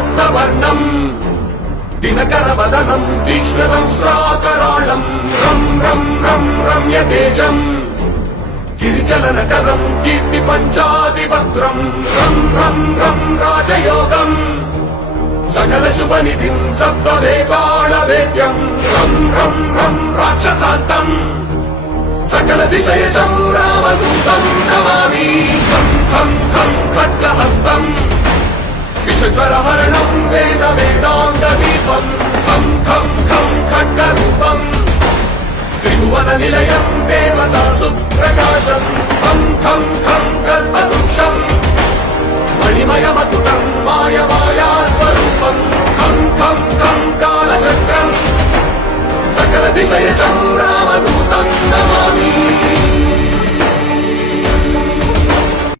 రక్తవర్ణం దినకరవదనం తీక్ష్ణం శ్రాకరాళం రం రం రం రమ్యతేజం గిరిచలనకరం కీర్తి పంచాదిభద్రం రం రం రం రాజయోగం సకల శుభనిధిం సప్తవేగాళవేద్యం రం రం రం రాక్షసాంతం సకల దిశయశం రామదూతం నమామి ఖం ఖం ఖం ఖడ్గహస్తం విషజ్వరహరణం వేద వేదాంగ దీపం ఖం ఖం ఖం ఖడ్గరూపం త్రిభువన నిలయం దేవతా సుప్రకాశం ఖం ఖం ఖం కల్ప